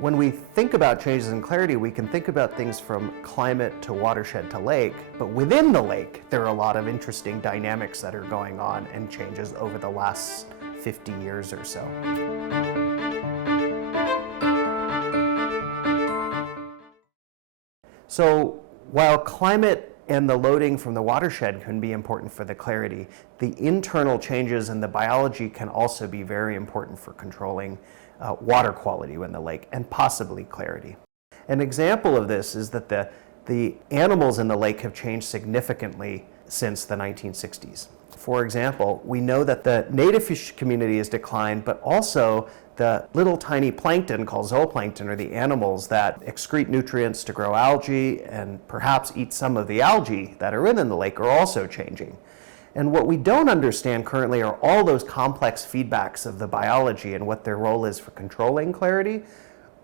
When we think about changes in clarity, we can think about things from climate to watershed to lake, but within the lake, there are a lot of interesting dynamics that are going on and changes over the last 50 years or so. So while climate and the loading from the watershed can be important for the clarity, the internal changes in the biology can also be very important for controlling water quality in the lake and possibly clarity. An example of this is that the animals in the lake have changed significantly since the 1960s. For example, we know that the native fish community has declined, but also the little tiny plankton called zooplankton, or the animals that excrete nutrients to grow algae and perhaps eat some of the algae that are in the lake, are also changing. And what we don't understand currently are all those complex feedbacks of the biology and what their role is for controlling clarity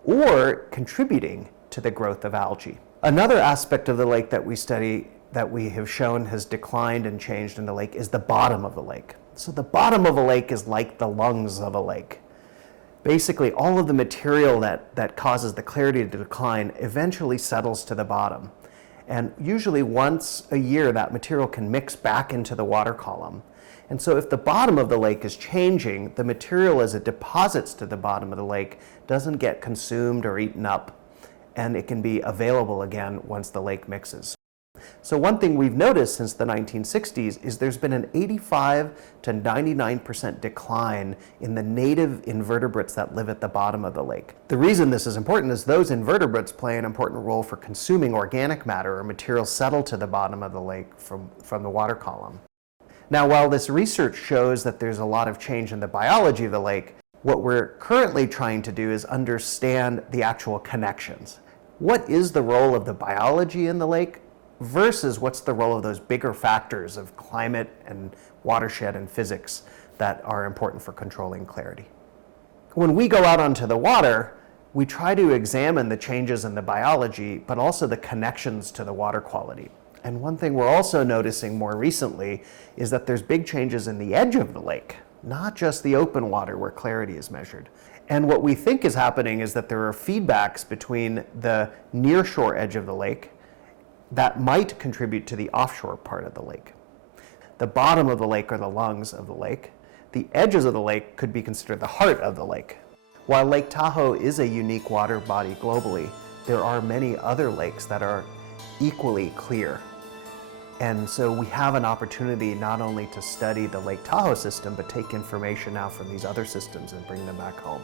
or contributing to the growth of algae. Another aspect of the lake that we study that we have shown has declined and changed in the lake is the bottom of the lake. So the bottom of a lake is like the lungs of a lake. Basically, all of the material that causes the clarity to decline eventually settles to the bottom. And usually once a year, that material can mix back into the water column. And so if the bottom of the lake is changing, the material as it deposits to the bottom of the lake doesn't get consumed or eaten up, and it can be available again once the lake mixes. So one thing we've noticed since the 1960s is there's been an 85 to 99% decline in the native invertebrates that live at the bottom of the lake. The reason this is important is those invertebrates play an important role for consuming organic matter or material settled to the bottom of the lake from the water column. Now, while this research shows that there's a lot of change in the biology of the lake, what we're currently trying to do is understand the actual connections. What is the role of the biology in the lake versus what's the role of those bigger factors of climate and watershed and physics that are important for controlling clarity? When we go out onto the water, we try to examine the changes in the biology, but also the connections to the water quality. And one thing we're also noticing more recently is that there's big changes in the edge of the lake, not just the open water where clarity is measured. And what we think is happening is that there are feedbacks between the nearshore edge of the lake that might contribute to the offshore part of the lake. The bottom of the lake are the lungs of the lake. The edges of the lake could be considered the heart of the lake. While Lake Tahoe is a unique water body globally, there are many other lakes that are equally clear. And so we have an opportunity not only to study the Lake Tahoe system, but take information now from these other systems and bring them back home.